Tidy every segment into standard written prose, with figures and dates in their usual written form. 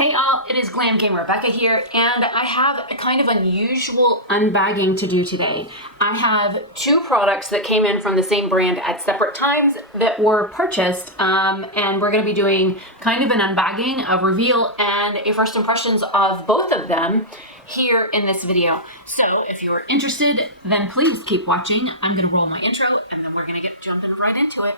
Hey all, it is Glam Game Rebecca here, and I have a kind of unusual unbagging to do today. I have two products that came in from the same brand at separate times that were purchased, and we're going to be doing kind of an unbagging, a reveal, and a first impressions of both of them here in this video. So if you're interested, then please keep watching. I'm going to roll my intro, and then we're going to get jumping right into it.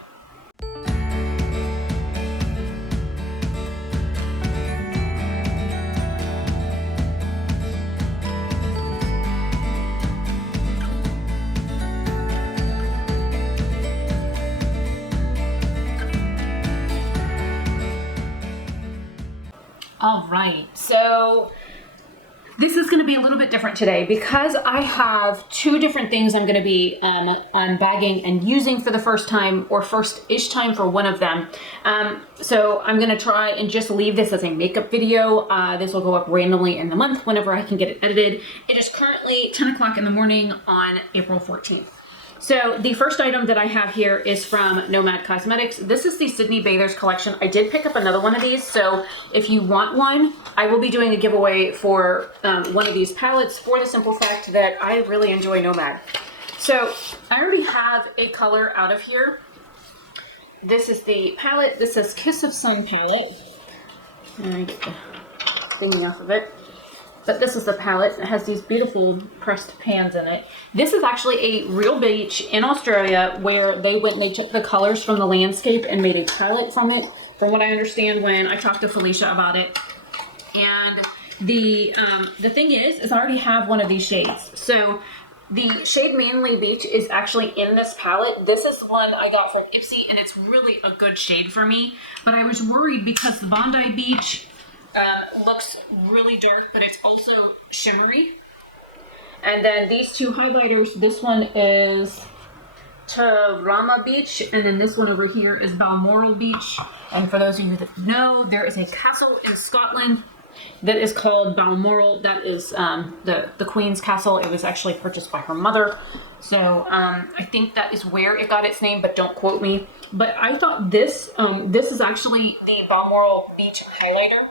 All right, so this is going to be a little bit different today because I have two different things I'm going to be unbagging and using for the first time, or first-ish time for one of them. So I'm going to try and just leave this as a makeup video. This will go up randomly in the month whenever I can get it edited. It is currently 10 o'clock in the morning on April 14th. So the first item that I have here is from Nomad Cosmetics. This is the Sydney Bathers collection. I did pick up another one of these, so if you want one, I will be doing a giveaway for one of these palettes for the simple fact that I really enjoy Nomad. So I already have a color out of here. This is the palette. This is Kiss of Sun palette. And I get the thingy off of it. But this is the palette. It has these beautiful pressed pans in it. This is actually a real beach in Australia where they went and they took the colors from the landscape and made a palette from it, from what I understand when I talked to Felicia about it. And the thing is I already have one of these shades. So the shade Manly Beach is actually in this palette. This is one I got from Ipsy, and it's really a good shade for me. But I was worried because the Bondi Beach looks really dark, but it's also shimmery. And then these two highlighters, this one is Tarama Beach, and then this one over here is Balmoral Beach. And for those of you that know, there is a castle in Scotland that is called Balmoral. That is the Queen's Castle. It was actually purchased by her mother. So I think that is where it got its name, but don't quote me. But I thought this is actually the Balmoral Beach highlighter.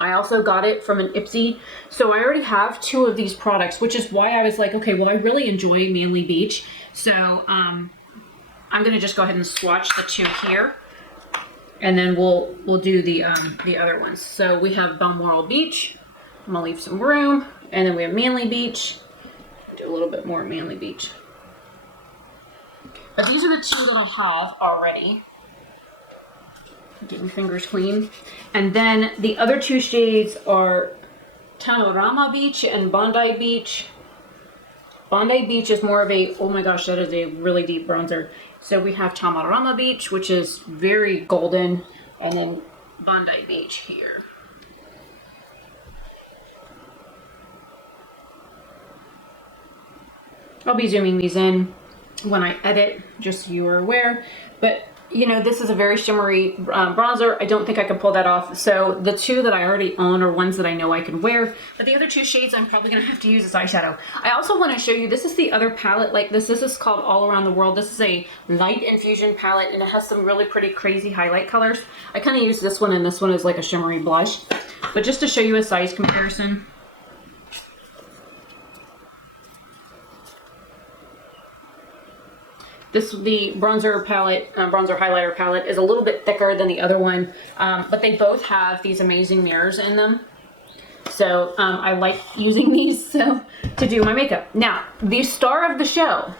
I also got it from an Ipsy, so I already have two of these products, which is why I was like, okay, well, I really enjoy Manly Beach, so I'm gonna just go ahead and swatch the two here, and then we'll do the other ones. So we have Balmoral Beach. I'm gonna leave some room, and then we have Manly Beach. Do a little bit more Manly Beach. But these are the two that I have already. Get your fingers clean. And then the other two shades are Tamarama Beach and Bondi Beach. Bondi Beach is more of a, oh my gosh, that is a really deep bronzer. So we have Tamarama Beach, which is very golden, and then Bondi Beach here. I'll be zooming these in when I edit, just so you are aware. But you know, this is a very shimmery bronzer. I don't think I can pull that off. So the two that I already own are ones that I know I can wear. But the other two shades I'm probably going to have to use as eyeshadow. I also want to show you, this is the other palette like this. This is called All Around the World. This is a light infusion palette, and it has some really pretty crazy highlight colors. I kind of use this one, and this one is like a shimmery blush. But just to show you a size comparison. The bronzer palette, bronzer highlighter palette is a little bit thicker than the other one, but they both have these amazing mirrors in them. So I like using these to do my makeup. Now, the star of the show,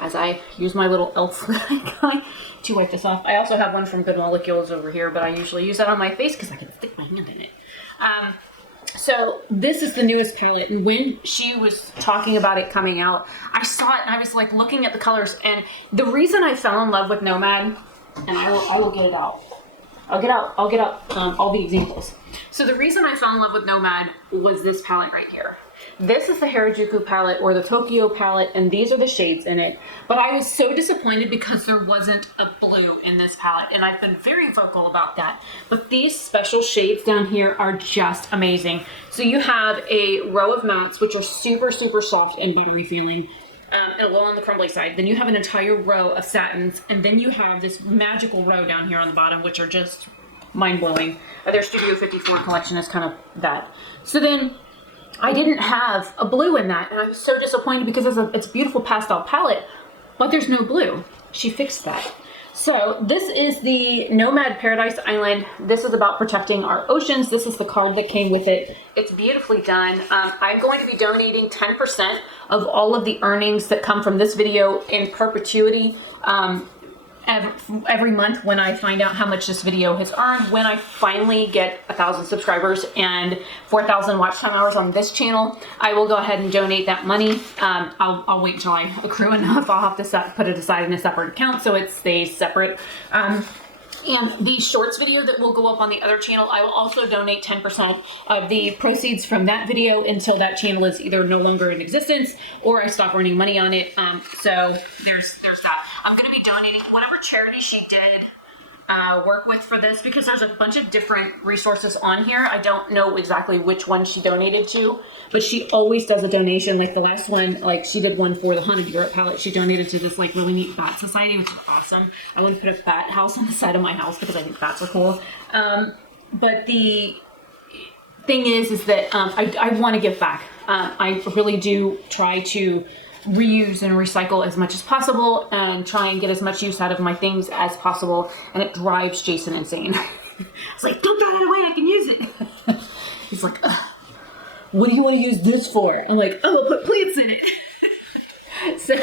as I use my little elf guy to wipe this off. I also have one from Good Molecules over here, but I usually use that on my face because I can stick my hand in it. So this is the newest palette, and when she was talking about it coming out, I saw it and I was like looking at the colors, and the reason I fell in love with Nomad, and I will get it out. I'll get out all the examples. So the reason I fell in love with Nomad was this palette right here. This is the Harajuku palette, or the Tokyo palette, and these are the shades in it. But I was so disappointed because there wasn't a blue in this palette, and I've been very vocal about that. But these special shades down here are just amazing. So you have a row of mattes, which are super, super soft and buttery feeling, and a little on the crumbly side. Then you have an entire row of satins, and then you have this magical row down here on the bottom, which are just mind-blowing. Their Studio 54 collection is kind of that. So then I didn't have a blue in that, and I was so disappointed because it's a beautiful pastel palette, but there's no blue. She fixed that. So this is the Nomad Paradise Island. This is about protecting our oceans. This is the card that came with it. It's beautifully done. I'm going to be donating 10% of all of the earnings that come from this video in perpetuity every month when I find out how much this video has earned. When I finally get 1,000 subscribers and 4,000 watch time hours on this channel, I will go ahead and donate that money. I'll wait until I accrue enough. I'll have to put it aside in a separate account so it stays separate. And the shorts video that will go up on the other channel, I will also donate 10% of the proceeds from that video until that channel is either no longer in existence or I stop earning money on it. So there's that. I'm going to be donating whatever charity she did work with for this, because there's a bunch of different resources on here. I don't know exactly which one she donated to, but she always does a donation. Like the last one, like she did one for the Haunted Europe palette. She donated to this like really neat bat society, which is awesome. I want to put a bat house on the side of my house because I think bats are cool. But the thing is that I want to give back. I really do try to reuse and recycle as much as possible and try and get as much use out of my things as possible, and it drives Jason insane. It's like, don't throw that away, I can use it. He's like, ugh, what do you want to use this for? I'm like, oh, I'll put plants in it. So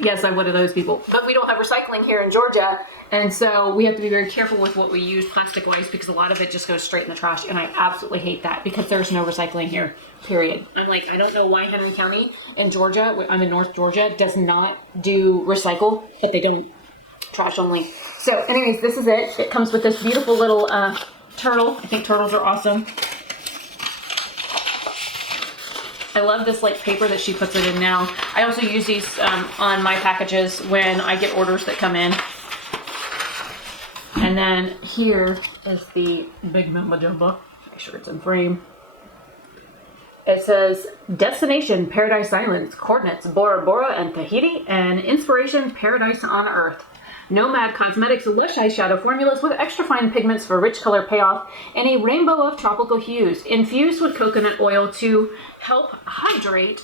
yes, I'm one of those people, but we don't have recycling here in Georgia, and so we have to be very careful with what we use plastic wise, because a lot of it just goes straight in the trash, and I absolutely hate that because there's no recycling here, period. I'm like, I don't know why Henry County in Georgia, I'm in North Georgia, does not do recycle, but they don't, trash only. So anyways, this is it. It comes with this beautiful little turtle. I think turtles are awesome. I love this like paper that she puts it in now. I also use these on my packages when I get orders that come in. And then here is the big mama jumbo. Make sure it's in frame. It says Destination Paradise Islands, coordinates Bora Bora and Tahiti, and inspiration Paradise on Earth. Nomad Cosmetics lush eyeshadow formulas with extra fine pigments for rich color payoff and a rainbow of tropical hues, infused with coconut oil to help hydrate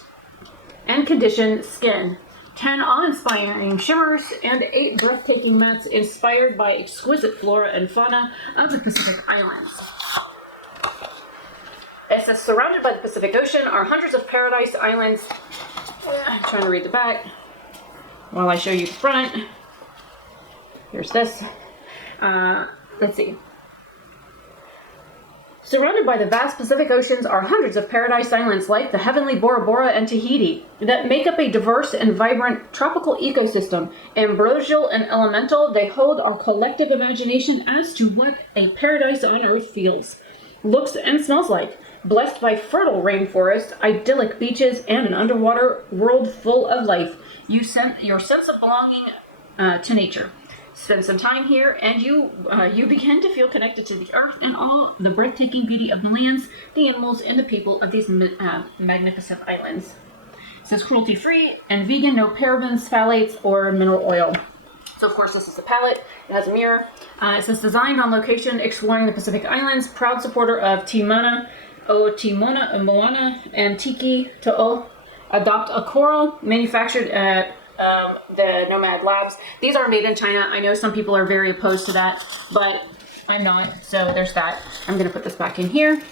and condition skin. 10 awe-inspiring shimmers and 8 breathtaking mattes inspired by exquisite flora and fauna of the Pacific Islands. It says, surrounded by the Pacific Ocean are hundreds of paradise islands. I'm trying to read the back while I show you the front. Here's this. Let's see. Surrounded by the vast Pacific Oceans are hundreds of paradise islands like the heavenly Bora Bora and Tahiti that make up a diverse and vibrant tropical ecosystem. Ambrosial and elemental, they hold our collective imagination as to what a paradise on Earth feels, looks, and smells like. Blessed by fertile rainforests, idyllic beaches, and an underwater world full of life, your sense of belonging to nature. Spend some time here, and you begin to feel connected to the earth and all the breathtaking beauty of the lands, the animals, and the people of these magnificent islands. It says cruelty-free and vegan, no parabens, phthalates, or mineral oil. So, of course, this is the palette. It has a mirror. It says designed on location, exploring the Pacific Islands, proud supporter of Timona, Moana, and Tiki To'o. Adopt a coral, manufactured at the Nomad Labs. These are made in China. I know some people are very opposed to that, but I'm not, so there's that. I'm going to put this back in here.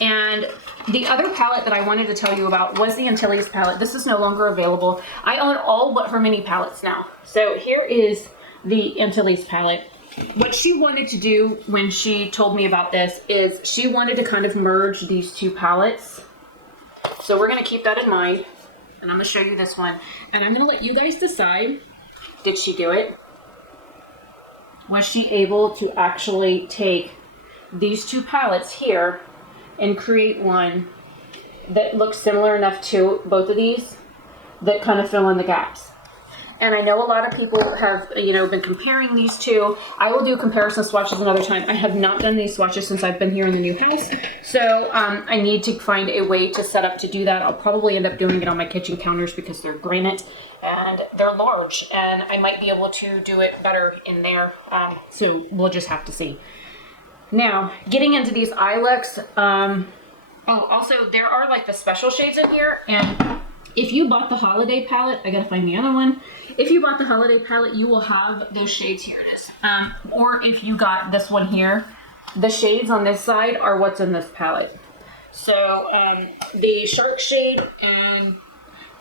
And the other palette that I wanted to tell you about was the Antilles palette. This is no longer available. I own all but her mini palettes now. So here is the Antilles palette. What she wanted to do when she told me about this is she wanted to kind of merge these two palettes. So we're going to keep that in mind. And I'm going to show you this one. And I'm going to let you guys decide, did she do it? Was she able to actually take these two palettes here and create one that looks similar enough to both of these that kind of fill in the gaps? And I know a lot of people have, been comparing these two. I will do comparison swatches another time. I have not done these swatches since I've been here in the new house. So I need to find a way to set up to do that. I'll probably end up doing it on my kitchen counters because they're granite and they're large. And I might be able to do it better in there. So we'll just have to see. Now, getting into these eye looks. Also, there are like the special shades in here. And if you bought the holiday palette, I gotta find the other one. If you bought the holiday palette, you will have those shades. Here it is. Or if you got this one here, the shades on this side are what's in this palette. So the shark shade and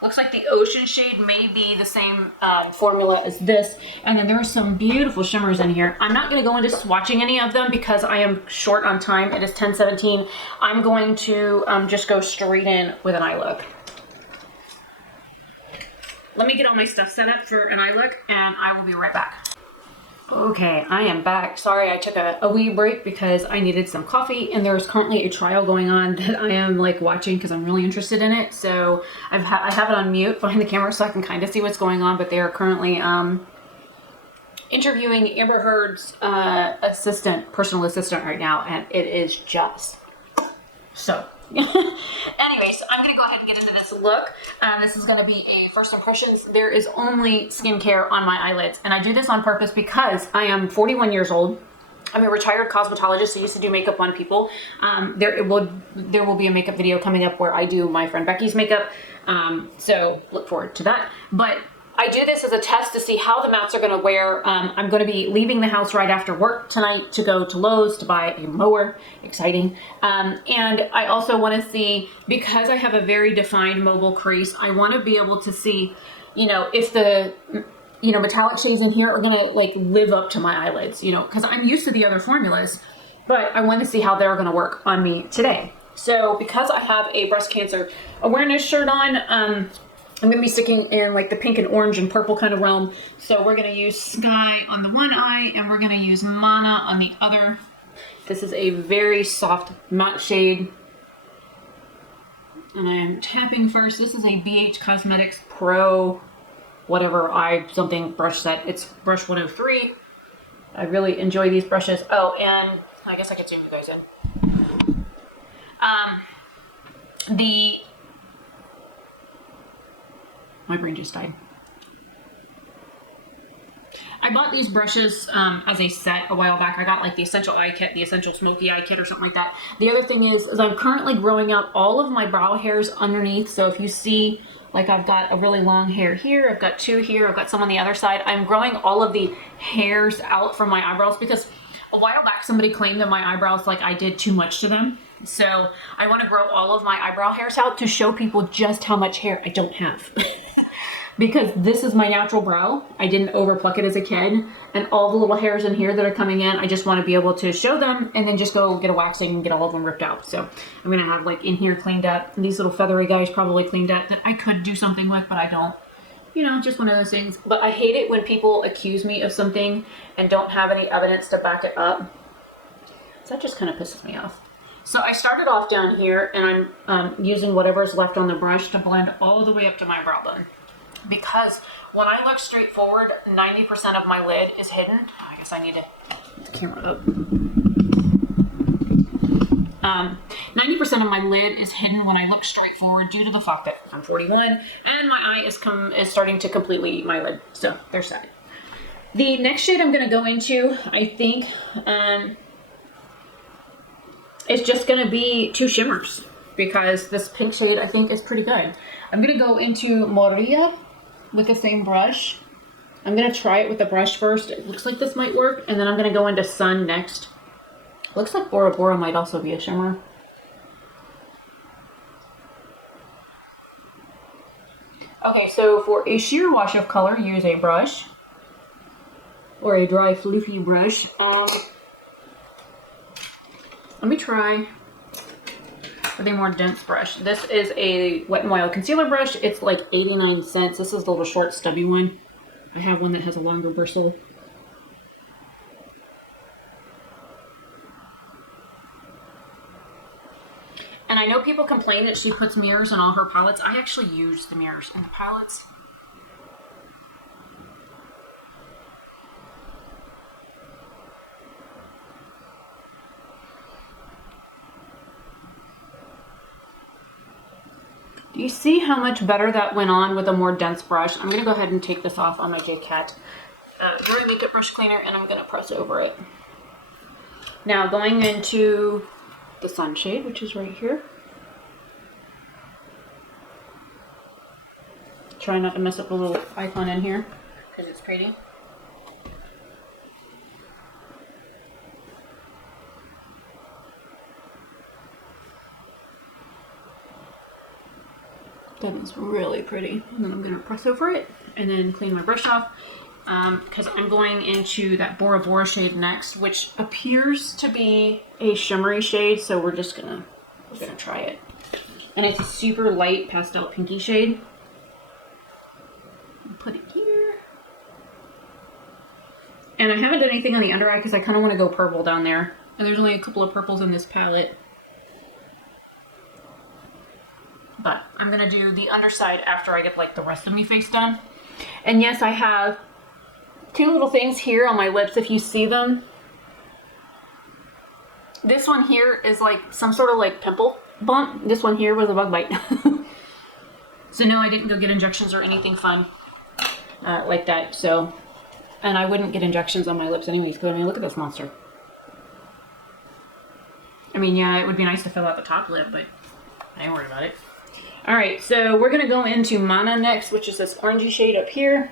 looks like the ocean shade may be the same formula as this. And then there are some beautiful shimmers in here. I'm not going to go into swatching any of them because I am short on time. It is 10:17. I'm going to just go straight in with an eye look. Let me get all my stuff set up for an eye look and I will be right back. Okay, I am back. Sorry, I took a wee break because I needed some coffee and there's currently a trial going on that I am like watching because I'm really interested in it. So I have it on mute behind the camera so I can kind of see what's going on, but they are currently interviewing Amber Heard's personal assistant right now, and it is just so. Anyways, I'm gonna go ahead and get into this look. This is gonna be a first impressions. There is only skincare on my eyelids, and I do this on purpose because I am 41 years old. I'm a retired cosmetologist, so I used to do makeup on people. There will be a makeup video coming up where I do my friend Becky's makeup, so look forward to that. But I do this as a test to see how the mats are going to wear. I'm going to be leaving the house right after work tonight to go to Lowe's to buy a mower. Exciting. And I also want to see, because I have a very defined mobile crease, I want to be able to see, if the, metallic shades in here are going to like live up to my eyelids, because I'm used to the other formulas, but I want to see how they're going to work on me today. So because I have a breast cancer awareness shirt on, I'm going to be sticking in like the pink and orange and purple kind of realm. So we're going to use Sky on the one eye and we're going to use Mana on the other. This is a very soft matte shade. And I am tapping first. This is a BH Cosmetics Pro something brush set. It's brush 103. I really enjoy these brushes. Oh, and I guess I could zoom you guys in. My brain just died. I bought these brushes as a set a while back. I got like the Essential Eye Kit, the Essential Smoky Eye Kit or something like that. The other thing is I'm currently growing out all of my brow hairs underneath. So if you see, like I've got a really long hair here, I've got two here, I've got some on the other side. I'm growing all of the hairs out from my eyebrows because a while back somebody claimed that my eyebrows, like I did too much to them. So I want to grow all of my eyebrow hairs out to show people just how much hair I don't have. Because this is my natural brow. I didn't overpluck it as a kid. And all the little hairs in here that are coming in, I just want to be able to show them and then just go get a waxing and get all of them ripped out. So I'm going to have like in here cleaned up. And these little feathery guys probably cleaned up that I could do something with, but I don't. Just one of those things. But I hate it when people accuse me of something and don't have any evidence to back it up. So that just kind of pisses me off. So I started off down here and I'm using whatever's left on the brush to blend all the way up to my brow bone. Because when I look straight forward, 90% of my lid is hidden. Oh, I guess I need to get the camera up. 90% of my lid is hidden when I look straight forward due to the fact that I'm 41 and my eye is starting to completely eat my lid. So there's that. The next shade I'm going to go into, I think, is just going to be two shimmers because this pink shade I think is pretty good. I'm going to go into Moorea with the same brush. I'm going to try it with the brush first. It looks like this might work. And then I'm going to go into Sun next. Looks like Bora might also be a shimmer. Okay, so for a sheer wash of color, use a brush. Or a dry floofy brush. Let me try with a more dense brush. This is a Wet n Wild concealer brush. It's like 89 cents. This is the little short stubby one. I have one that has a longer bristle. And I know people complain that she puts mirrors in all her palettes. I actually use the mirrors in the palettes. Do you see how much better that went on with a more dense brush? I'm going to go ahead and take this off on my J-Cat Dry Makeup Brush Cleaner, and I'm going to press over it. Now going into the sunshade, which is right here. Try not to mess up the little icon in here because it's pretty. That is really pretty. And then I'm going to press over it and then clean my brush off because I'm going into that Bora shade next, which appears to be a shimmery shade. So we're gonna try it. And it's a super light pastel pinky shade. I'll put it here. And I haven't done anything on the under eye because I kind of want to go purple down there. And there's only a couple of purples in this palette. But I'm going to do the underside after I get like the rest of my face done. And yes, I have two little things here on my lips if you see them. This one here is like some sort of like pimple bump. This one here was a bug bite. So no, I didn't go get injections or anything fun like that. So, and I wouldn't get injections on my lips anyways, because I mean, look at this monster. I mean, yeah, it would be nice to fill out the top lip, but I ain't worried about it. All right, so we're gonna go into Mana next, which is this orangey shade up here.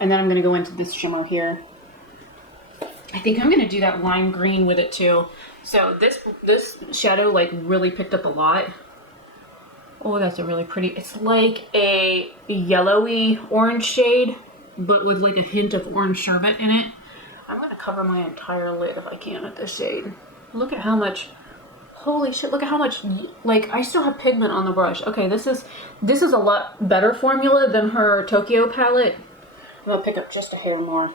And then I'm gonna go into this shimmer here. I think I'm gonna do that lime green with it too. So this shadow like really picked up a lot. Oh, that's a really pretty, it's like a yellowy orange shade, but with like a hint of orange sherbet in it. I'm gonna cover my entire lid if I can with this shade. Look at how much, holy shit, look at how much, like, I still have pigment on the brush. Okay, this is a lot better formula than her Tokyo palette. I'm gonna pick up just a hair more.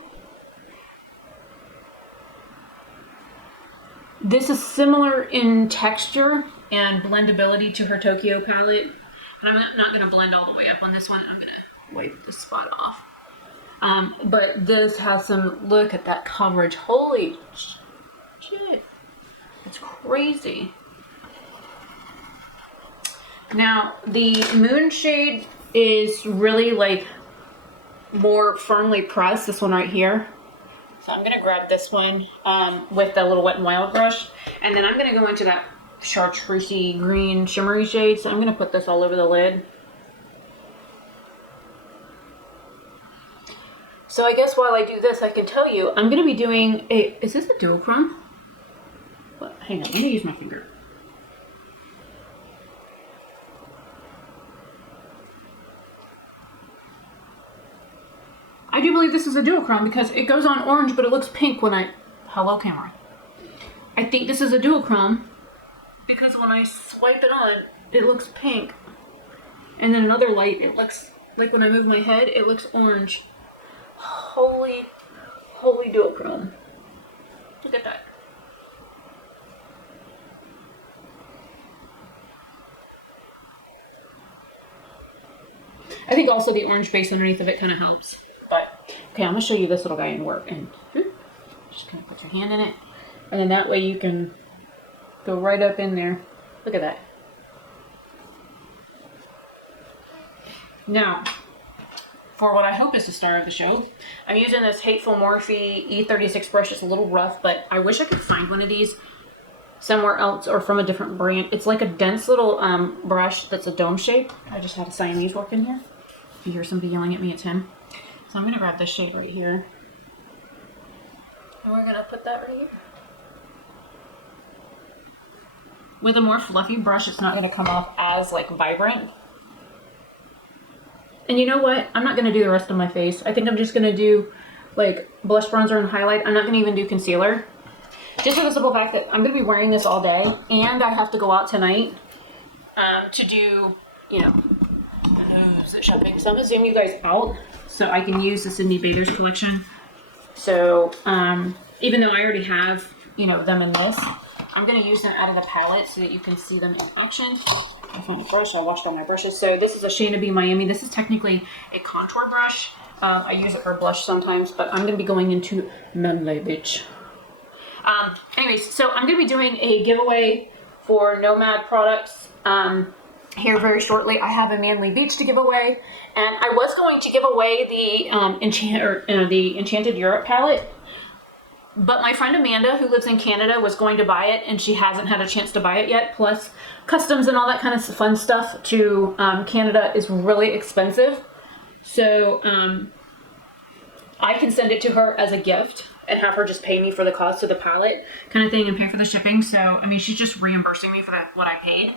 This is similar in texture and blendability to her Tokyo palette. And I'm not gonna blend all the way up on this one. I'm gonna wipe this spot off. But this has some, look at that coverage. Holy shit. It's crazy. Now, the Moon shade is really like more firmly pressed, this one right here. So I'm gonna grab this one with the little Wet n Wild brush, and then I'm gonna go into that chartreusey green shimmery shade. So I'm gonna put this all over the lid. So I guess while I do this, I can tell you, I'm gonna be doing a, is this a duochrome? Well, hang on, let me use my finger. I do believe this is a duochrome because it goes on orange, but it looks pink when I, hello camera. I think this is a duochrome because when I swipe it on, it looks pink. And then another light, it looks, like when I move my head, it looks orange. Holy duochrome. Look at that. I think also the orange base underneath of it kind of helps. But, okay, I'm going to show you this little guy in work. And just going to put your hand in it. And then that way you can go right up in there. Look at that. Now, for what I hope is the star of the show, I'm using this Hateful Morphe E36 brush. It's a little rough, but I wish I could find one of these somewhere else or from a different brand. It's like a dense little brush that's a dome shape. I just had a Siamese work in here. If you hear somebody yelling at me, it's him. So I'm going to grab this shade right here. And we're going to put that right here. With a more fluffy brush, it's not going to come off as like vibrant. And you know what? I'm not going to do the rest of my face. I think I'm just going to do like blush, bronzer, and highlight. I'm not going to even do concealer. Just for the simple fact that I'm going to be wearing this all day. And I have to go out tonight to do, you know, shopping. So I'm going to zoom you guys out so I can use the Sydney Bathers collection. So even though I already have, you know, them in this, I'm going to use them out of the palette so that you can see them in action. I found a brush. I washed all my brushes. So this is a Shayna B Miami. This is technically a contour brush. I use it for blush sometimes, but I'm going to be going into Manly Bitch. Anyways, so I'm going to be doing a giveaway for Nomad products. here very shortly. I have a Manly Beach to give away, and I was going to give away the Enchanted Europe palette, but my friend Amanda, who lives in Canada, was going to buy it, and she hasn't had a chance to buy it yet. Plus, customs and all that kind of fun stuff to Canada is really expensive. So I can send it to her as a gift and have her just pay me for the cost of the palette kind of thing and pay for the shipping. So, I mean, she's just reimbursing me for what I paid.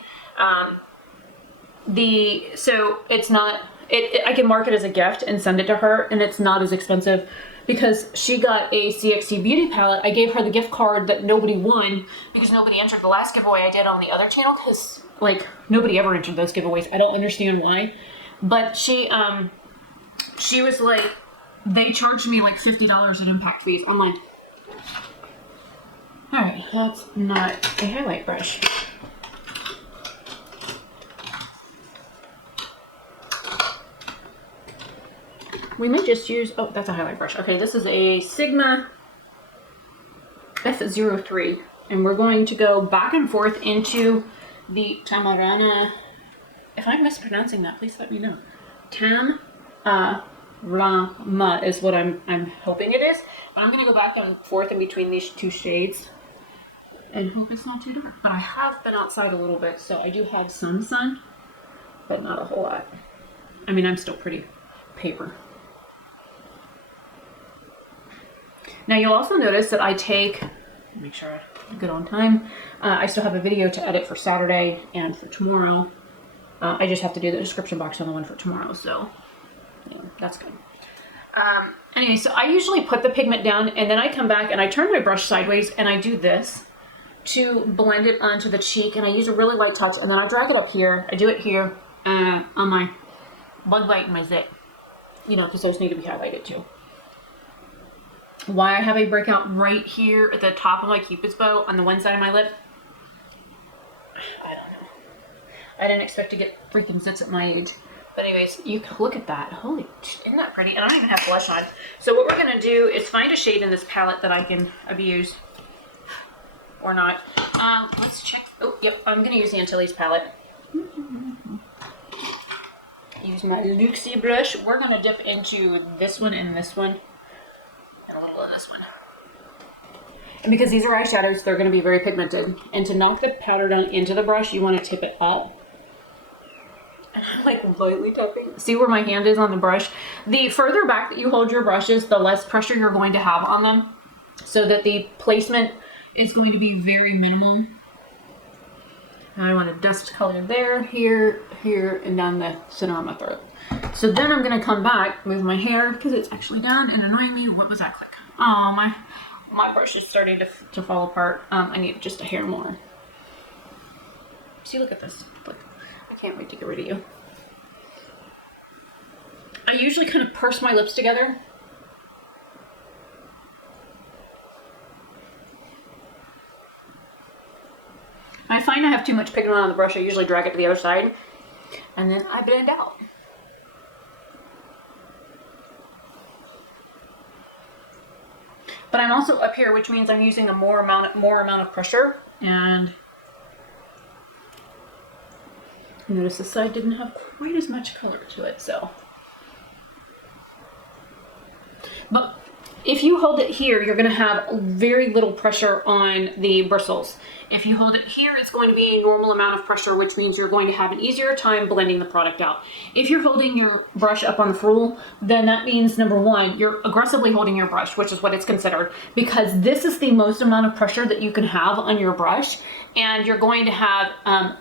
So it's not, I can mark it as a gift and send it to her, and it's not as expensive because she got a CXC Beauty palette. I gave her the gift card that nobody won because nobody entered the last giveaway I did on the other channel, because like nobody ever entered those giveaways. I don't understand why, but she was like, they charged me like $50 in impact fees. I'm like, all right, that's not a highlight brush. We may just use, oh, that's a highlight brush. Okay, this is a Sigma F03, and we're going to go back and forth into the Tamarana. If I'm mispronouncing that, please let me know. Rama is what I'm hoping it is. But I'm going to go back and forth in between these two shades and hope it's not too dark. But I have been outside a little bit, so I do have some sun, but not a whole lot. I mean, I'm still pretty paper. Now you'll also notice that I take, make sure I'm good on time, I still have a video to edit for Saturday and for tomorrow. I just have to do the description box on the one for tomorrow, so yeah, that's good. Anyway, so I usually put the pigment down, and then I come back and I turn my brush sideways and I do this to blend it onto the cheek, and I use a really light touch, and then I drag it up here. I do it here on my bug light and my zit, you know, because those need to be highlighted too. Why I have a breakout right here at the top of my Cupid's bow on the one side of my lip, I don't know. I didn't expect to get freaking zits at my age. But anyways, you can look at that. Holy, isn't that pretty? And I don't even have blush on. So what we're gonna do is find a shade in this palette that I can abuse. Or not. Let's check. Oh, yep, I'm gonna use the Antilles Palette. Use my Luxie brush. We're gonna dip into this one and this one. And a little of this one. And because these are eyeshadows, they're gonna be very pigmented. And to knock the powder down into the brush, you wanna tip it up. And I'm like lightly tapping. See where my hand is on the brush? The further back that you hold your brushes, the less pressure you're going to have on them, so that the placement is going to be very minimal. I want to dust color there, here, here, and down the center of my throat. So then I'm going to come back with my hair, because it's actually down and annoying me. What was that click? Oh, my brush is starting to fall apart. I need just a hair more. See, look at this. Look. I can't wait to get rid of you. I usually kind of purse my lips together. I find I have too much pigment on the brush. I usually drag it to the other side, and then I blend out. But I'm also up here, which means I'm using a more amount of pressure. And notice this side didn't have quite as much color to it, so. But if you hold it here, you're going to have very little pressure on the bristles. If you hold it here, it's going to be a normal amount of pressure, which means you're going to have an easier time blending the product out. If you're holding your brush up on the ferrule, then that means, number one, you're aggressively holding your brush, which is what it's considered, because this is the most amount of pressure that you can have on your brush, and you're going to have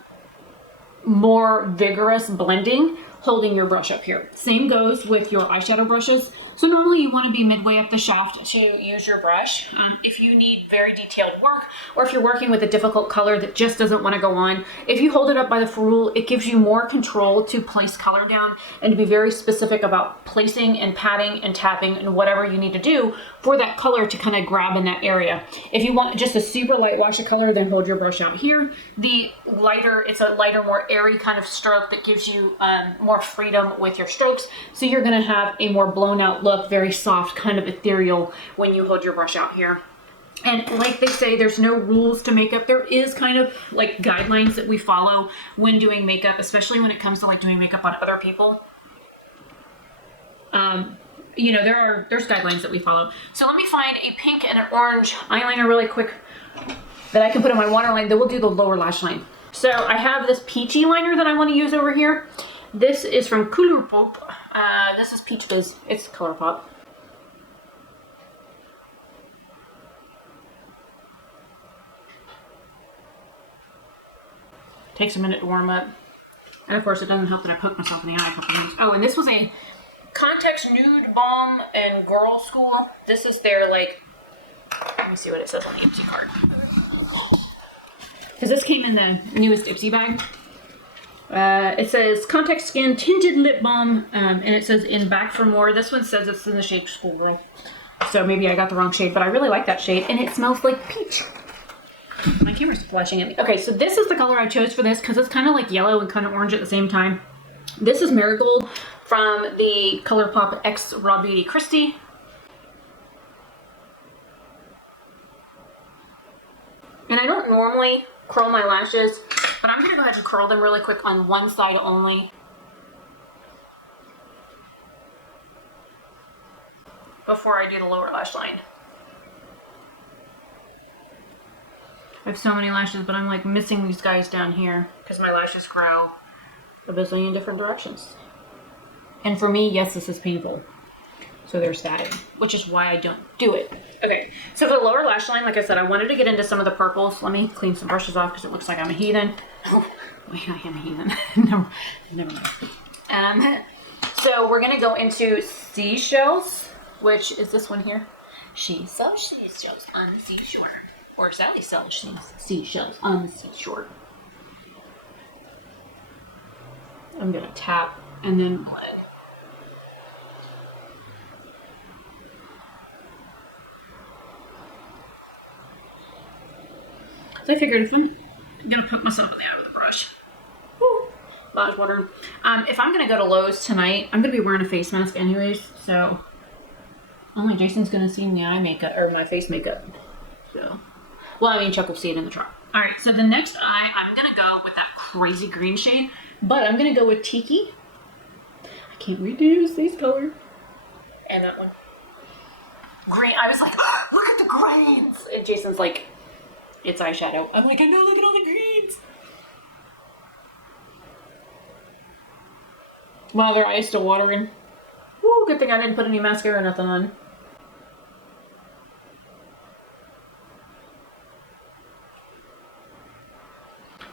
more vigorous blending holding your brush up here. Same goes with your eyeshadow brushes. So normally you want to be midway up the shaft to use your brush. If you need very detailed work, or if you're working with a difficult color that just doesn't want to go on, if you hold it up by the ferrule, it gives you more control to place color down and to be very specific about placing and patting and tapping and whatever you need to do for that color to kind of grab in that area. If you want just a super light wash of color, then hold your brush out here. The lighter, it's a lighter, more airy kind of stroke that gives you more freedom with your strokes. So you're going to have a more blown out look, very soft, kind of ethereal when you hold your brush out here. And like they say, there's no rules to makeup. There is kind of like guidelines that we follow when doing makeup, especially when it comes to like doing makeup on other people. You know, there's guidelines that we follow. So let me find a pink and an orange eyeliner really quick that I can put in my waterline. Then we'll do the lower lash line. So I have this peachy liner that I want to use over here. This is from Colourpop. This is Peach Fizz. It's Colourpop. Takes a minute to warm up. And of course it doesn't help that I poked myself in the eye a couple times. Oh, and this was a Context Nude Balm and Girl School. This is their like, let me see what it says on the Ipsy card. Because this came in the newest Ipsy bag. It says Context Skin Tinted Lip Balm, and it says in Back for More. This one says it's in the shade Schoolgirl. So maybe I got the wrong shade, but I really like that shade, and it smells like peach. My camera's flashing at me. Okay, so this is the color I chose for this because it's kind of like yellow and kind of orange at the same time. This is Marigold from the Colourpop X Raw Beauty Christie. And I don't normally curl my lashes, but I'm going to go ahead and curl them really quick on one side only. Before I do the lower lash line. I have so many lashes, but I'm like missing these guys down here because my lashes grow a bazillion different directions. And for me, yes, this is painful. So there's that, which is why I don't do it. Okay, so for the lower lash line, like I said, I wanted to get into some of the purples. Let me clean some brushes off because it looks like I'm a heathen. Oh, wait, I am a heathen. No, never mind. So we're gonna go into Seashells, which is this one here. She sells seashells on the seashore. Or Sally sells seashells on the seashore. I'm gonna tap and then blend. So I figured if I'm gonna poke myself in the eye with a brush. Whew, I was wondering. If I'm gonna go to Lowe's tonight, I'm gonna be wearing a face mask anyways, so only Jason's gonna see my eye makeup or my face makeup. So, well, I mean, Chuck will see it in the truck. All right, so the next eye, I'm gonna go with that crazy green shade, but I'm gonna go with Tiki. I can't wait to use these colors. And that one. Green. I was like, oh, look at the greens. And Jason's like, it's eyeshadow. I'm like, I know, look at all the greens. Wow, their eyes still watering. Woo, good thing I didn't put any mascara or nothing on.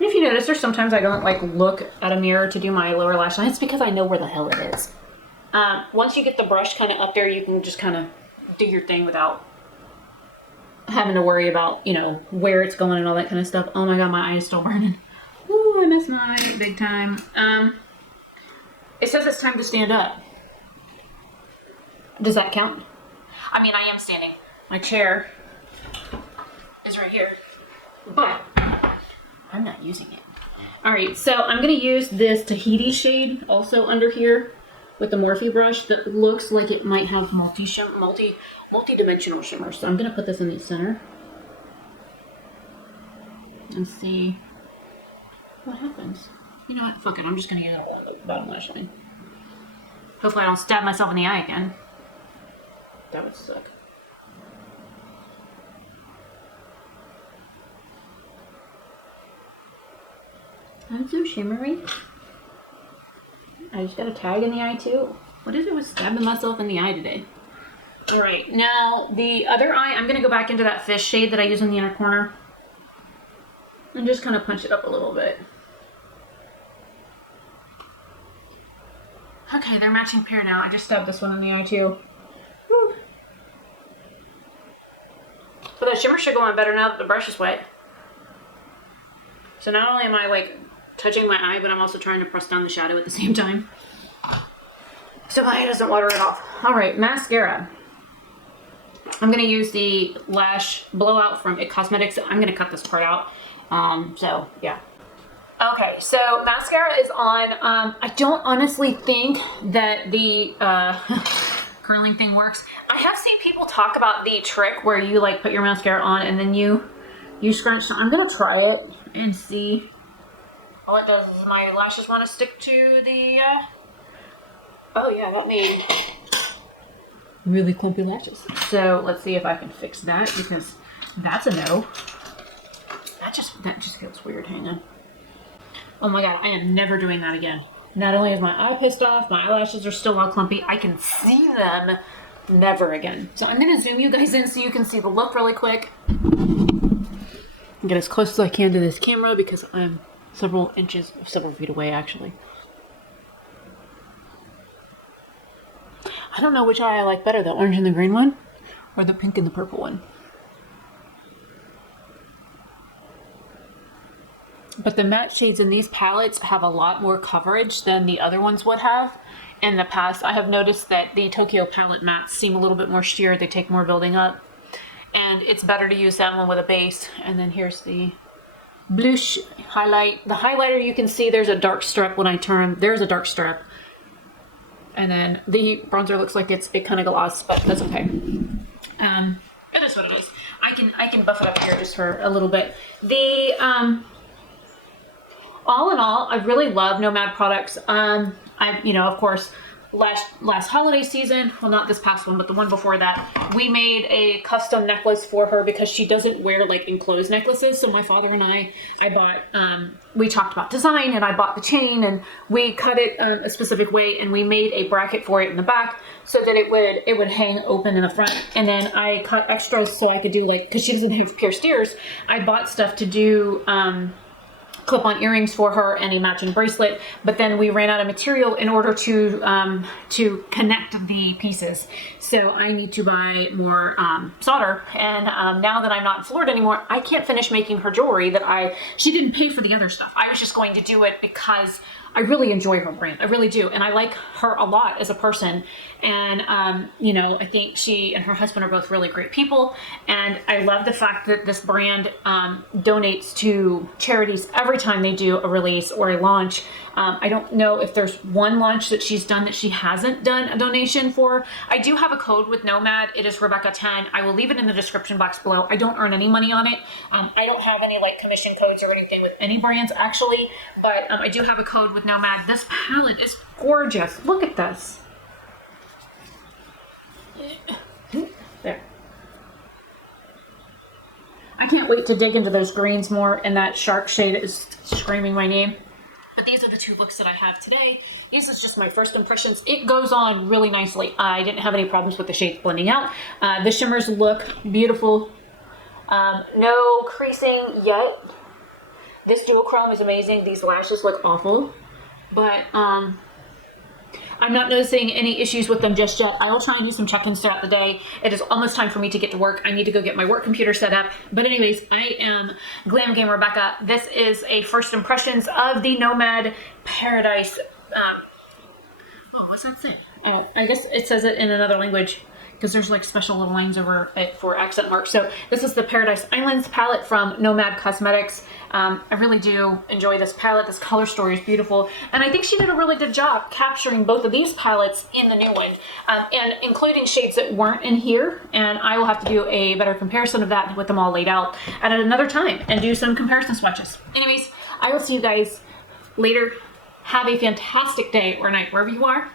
If you notice, there's sometimes I don't like look at a mirror to do my lower lash line. It's because I know where the hell it is. Once you get the brush kind of up there, you can just kind of do your thing without having to worry about, you know, where it's going and all that kind of stuff. Oh my god, my eye is still burning. Ooh, I missed my eye big time. It says it's time to stand up. Does that count? I mean, I am standing. My chair is right here. But I'm not using it. All right, so I'm gonna use this Tahiti shade also under here with the Morphe brush that looks like it might have multi-dimensional shimmer. So I'm gonna put this in the center and see what happens. You know what? Fuck it. I'm just gonna use it on the bottom lash line. Hopefully I don't stab myself in the eye again. That would suck. I'm so shimmery. I just got a tag in the eye too. What is it with stabbing myself in the eye today? All right, now the other eye, I'm gonna go back into that fish shade that I use in the inner corner and just kind of punch it up a little bit. Okay, they're matching pair now. I just stabbed this one in the eye too. Whew. But that shimmer should go on better now that the brush is wet. So not only am I like touching my eye, but I'm also trying to press down the shadow at the same time. So my eye doesn't water it off. All right, mascara. I'm gonna use the Lash Blowout from It Cosmetics. I'm gonna cut this part out. So yeah. Okay, so mascara is on. I don't honestly think that the curling thing works. I have seen people talk about the trick where you like put your mascara on and then you scrunch. So I'm gonna try it and see. All it does is my lashes want to stick to the, oh yeah, that made really clumpy lashes. So let's see if I can fix that, because that's a no. That just feels weird. Hang on. Oh my god, I am never doing that again. Not only is my eye pissed off, my eyelashes are still all clumpy, I can see them. Never again. So I'm gonna zoom you guys in so you can see the look really quick. Get as close as I can to this camera because I'm several feet away actually. I don't know which eye I like better, the orange and the green one or the pink and the purple one. But the matte shades in these palettes have a lot more coverage than the other ones would have. In the past, I have noticed that the Tokyo palette mattes seem a little bit more sheer. They take more building up. And it's better to use that one with a base. And then here's the blush highlight. The highlighter, you can see there's a dark strip when I turn. There's a dark strip. And then the bronzer looks like it kind of gloss, but that's okay. It is what it is. I can buff it up here just for a little bit. All in all, I really love Nomad products. Of course, last holiday season, well, not this past one, but the one before that, we made a custom necklace for her because she doesn't wear like enclosed necklaces. So my father and I bought, we talked about design and I bought the chain and we cut it a specific way and we made a bracket for it in the back so that it would hang open in the front. And then I cut extras so I could do like, cause she doesn't have pierced ears, I bought stuff to do, clip-on earrings for her and a matching bracelet, but then we ran out of material in order to connect the pieces. So I need to buy more solder. And now that I'm not in Florida anymore, I can't finish making her jewelry she didn't pay for the other stuff. I was just going to do it because I really enjoy her brand. I really do. And I like her a lot as a person. And, I think she and her husband are both really great people. And I love the fact that this brand donates to charities every time they do a release or a launch. I don't know if there's one launch that she's done that she hasn't done a donation for. I do have a code with Nomad. It is Rebecca10. I will leave it in the description box below. I don't earn any money on it. I don't have any like commission codes or anything with any brands actually, but I do have a code with Nomad. This palette is gorgeous. Look at this. There. I can't wait to dig into those greens more, and that shark shade is screaming my name. But these are the two looks that I have today. This is just my first impressions. It goes on really nicely. I didn't have any problems with the shades blending out. The shimmers look beautiful. No creasing yet. This duochrome is amazing. These lashes look awful. But I'm not noticing any issues with them just yet. I will try and do some check-ins throughout the day. It is almost time for me to get to work. I need to go get my work computer set up. But anyways, I am Glam Game Rebecca. This is a first impressions of the Nomad Paradise. What's that say? I guess it says it in another language because there's like special little lines over it for accent marks. So this is the Paradise Islands palette from Nomad Cosmetics. I really do enjoy this palette. This color story is beautiful. And I think she did a really good job capturing both of these palettes in the new one and including shades that weren't in here. And I will have to do a better comparison of that with them all laid out at another time and do some comparison swatches. Anyways, I will see you guys later. Have a fantastic day or night wherever you are.